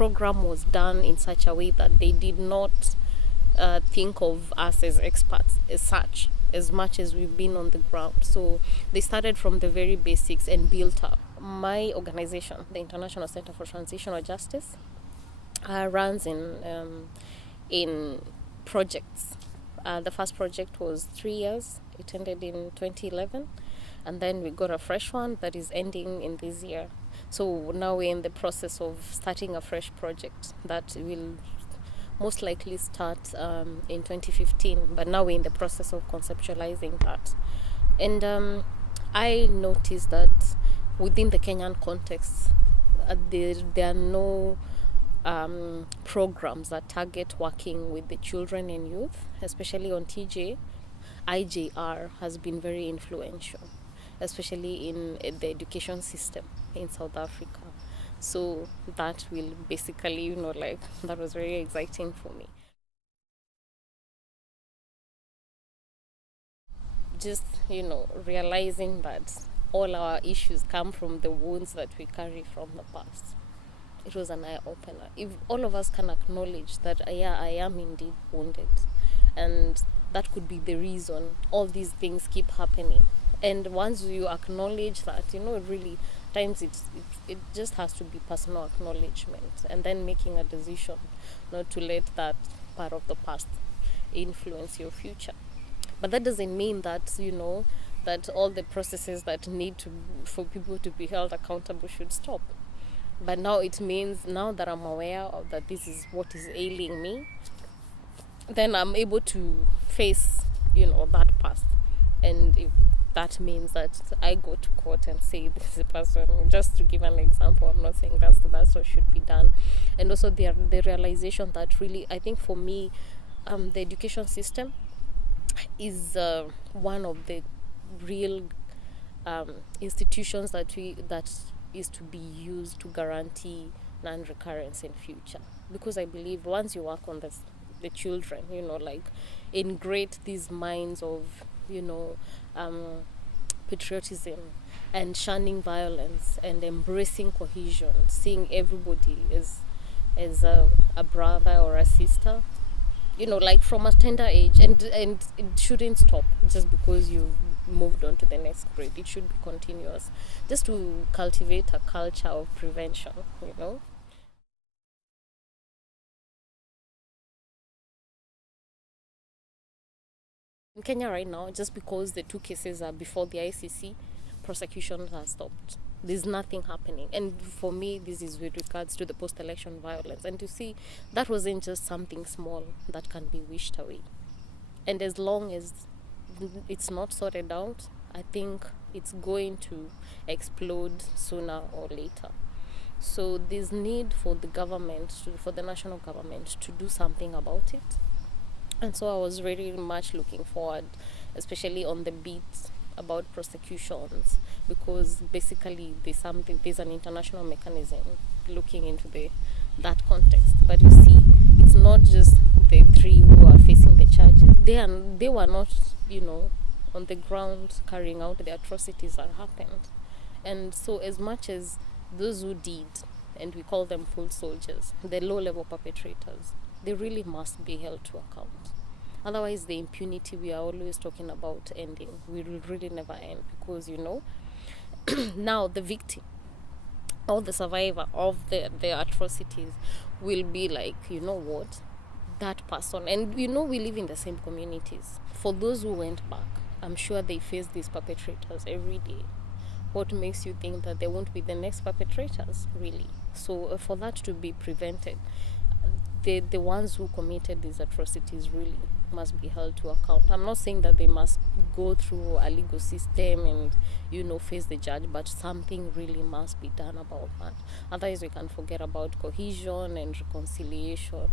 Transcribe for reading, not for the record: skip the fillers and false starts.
program was done in such a way that they did not think of us as experts as such, as much as we've been on the ground. So they started from the very basics and built up. My organization, the International Center for Transitional Justice, runs in projects. The first project was 3 years. It ended in 2011. And then we got a fresh one that is ending in this year. So now we're in the process of starting a fresh project that will most likely start in 2015. But now we're in the process of conceptualizing that. And I noticed that within the Kenyan context, there are no programs that target working with the children and youth, especially on TJ. IJR has been very influential, especially in the education system in South Africa. So that will basically, that was very exciting for me. Just, realizing that all our issues come from the wounds that we carry from the past. It was an eye-opener. If all of us can acknowledge that, I am indeed wounded, and that could be the reason all these things keep happening. And once you acknowledge that, really, times it just has to be personal acknowledgement, and then making a decision not to let that part of the past influence your future. But that doesn't mean that, that all the processes that need for people to be held accountable should stop. But now it means, now that I'm aware of that this is what is ailing me, then I'm able to face, that past. And if that means that I go to court and say this is a person, just to give an example, I'm not saying that's what should be done. And also the realization that really, I think for me, the education system is one of the real institutions that is to be used to guarantee non-recurrence in future. Because I believe once you work on the children, integrate these minds of, patriotism and shunning violence and embracing cohesion, seeing everybody as a brother or a sister, from a tender age, and it shouldn't stop just because you've moved on to the next grade. It should be continuous, just to cultivate a culture of prevention, In Kenya right now, just because the two cases are before the ICC, prosecution has stopped. There's nothing happening. And for me, this is with regards to the post-election violence. And to see that wasn't just something small that can be wished away. And as long as it's not sorted out, I think it's going to explode sooner or later. So there's need for the government, for the national government, to do something about it. And so I was very much looking forward, especially on the beat about prosecutions, because basically there's an international mechanism looking into that context. But you see, it's not just the three who are facing the charges. They were not, on the ground carrying out the atrocities that happened. And so as much as those who did, and we call them full soldiers, the low-level perpetrators, they really must be held to account. Otherwise, the impunity we are always talking about ending will really never end, because, now the victim or the survivor of the atrocities will be like, what? That person. And, we live in the same communities. For those who went back, I'm sure they face these perpetrators every day. What makes you think that they won't be the next perpetrators, really? So for that to be prevented, the ones who committed these atrocities really must be held to account. I'm not saying that they must go through a legal system and, face the judge, but something really must be done about that. Otherwise, we can forget about cohesion and reconciliation